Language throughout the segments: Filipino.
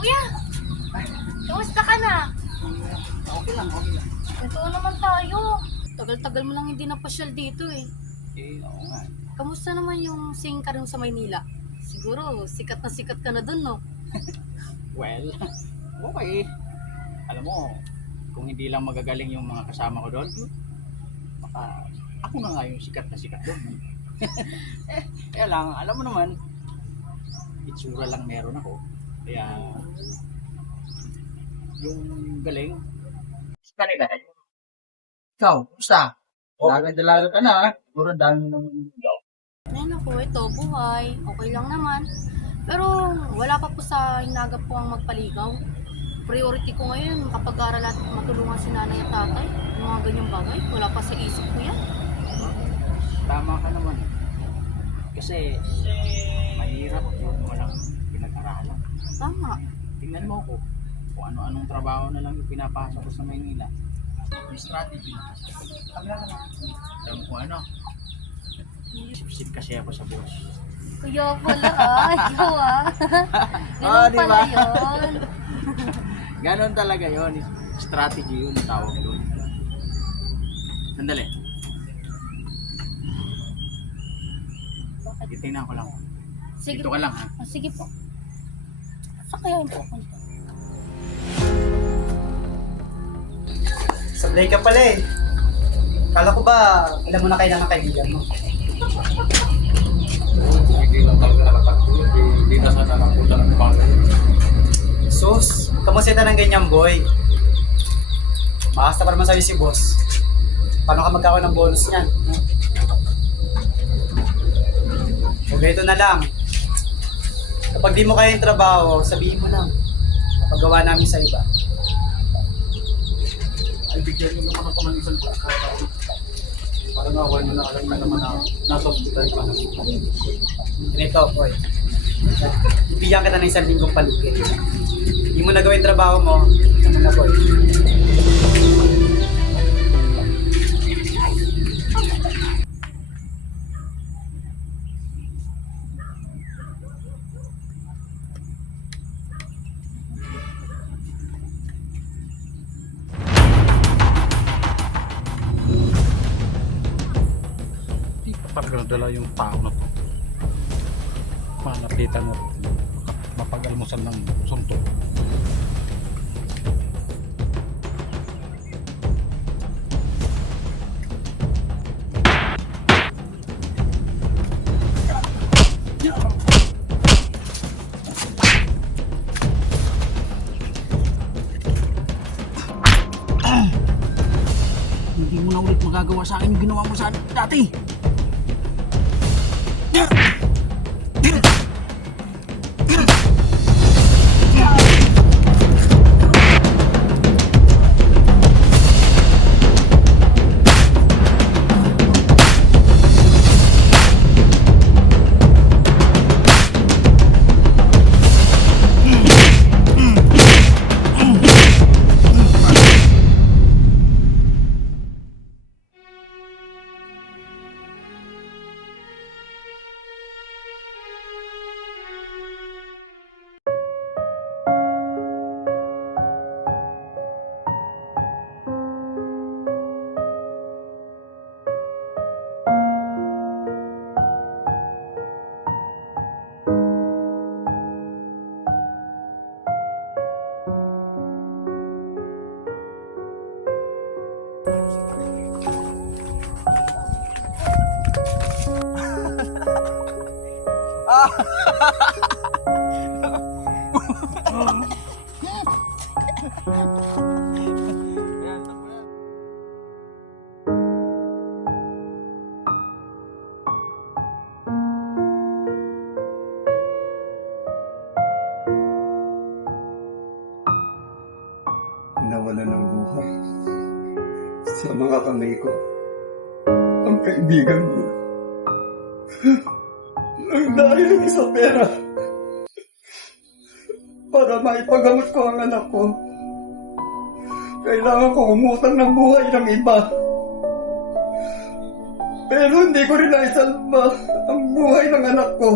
Kuya! Kamusta ka na? Okay lang, okay lang. Ito naman tayo. Tagal-tagal mo lang hindi napasyal dito eh. Eh, oo nga. Kamusta naman yung sing ka rin sa Maynila? Siguro, sikat na sikat ka na dun, no? Well, okay. Alam mo, kung hindi lang magagaling yung mga kasama ko doon, baka ako na nga yung sikat na sikat doon. eh, kaya lang, alam mo naman, itsura lang meron ako. Kaya, yung galing, sa kanila. Ikaw, kumusta? Dalaga-dalaga ka na, ah. Siguro dami ng Ay, naku, ito, buhay. Okay lang naman. Pero, wala pa po sa hinagap ko ang magpaligaw. Priority ko ngayon, makapag-aral at matulungan si nanay at tatay. Yung mga ganyang bagay, wala pa sa isip ko yan. Tama ka naman. Kasi, mahirap. Tama. Tingnan mo ko kung ano-anong trabaho na lang yung pinapasok ko sa Maynila. May strategy. Alam kung ano? Sip kasi ako sa boss. Kuya pala, ah. Ikaw, ah. Ganun Ah, di pala yun. Ganon talaga yon Strategy yun tawag doon. Sandali. Titingnan ko lang. Sige, Dito ka lang ha. Ah, sige po. Saan kaya yung pupunta? Sablay ka pala eh. Kala ko ba, alam mo na kailan ng kaibigan mo? Hindi lang talaga nakakatulog. Hindi na sana po ng bagay. Sus, kamusita ng ganyan boy. Makasta pa naman sa'yo si boss. Paano ka magkakaroon ng bonus niyan? Hmm? O ganito na lang. Kapag di mo kaya yung trabaho, sabihin mo lang. Paggawa namin sa iba. Ay, bigyan nyo naman ako ng isang pagkakataon. Para nga, wala na alam na naman na nasa hospital ka na. Ganito, boy. Ibigyan kita ng isang linggong palugit. Hindi mo nagawin trabaho mo, ano na, boy. Nadala yung tao na to. Malapitan mo. Mapag-almusal ng sunto. Hindi mo na ulit magagawa sa akin yung ginawa mo sa dati. Yeah. Nawala sa mga kamay ko. Ang kaibigan mo. Nang dahil sa pera. Para maipagamot ko ang anak ko. Kailangan ko umutang ng buhay ng iba. Pero hindi ko rin naisalba ang buhay ng anak ko.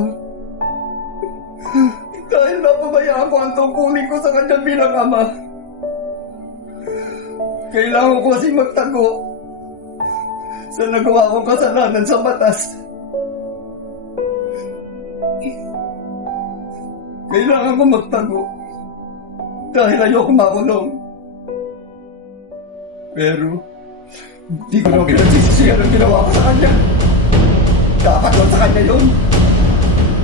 Dahil napabayaan ko ang tungkulin ko sa kanya bilang ama. Kailangan ko kasi magtago sa nagawa kong kasalanan sa batas. Kailangan ko magtago dahil ayoko makulong. Pero, di ko naman pinagsisisihan ang ginawa ko sa kanya. Dapat lang sa kanya yun.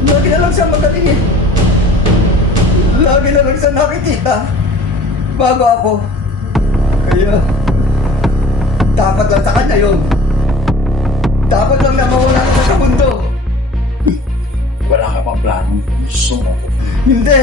Lagi na lang siya magaling eh. Lagi na lang siya nakikita. Bago ako. Kaya, dapat lang sa kanya yun. Dapat lang na mawala na sa mundo. Wala ka pang plano. Gusto mo. Hindi.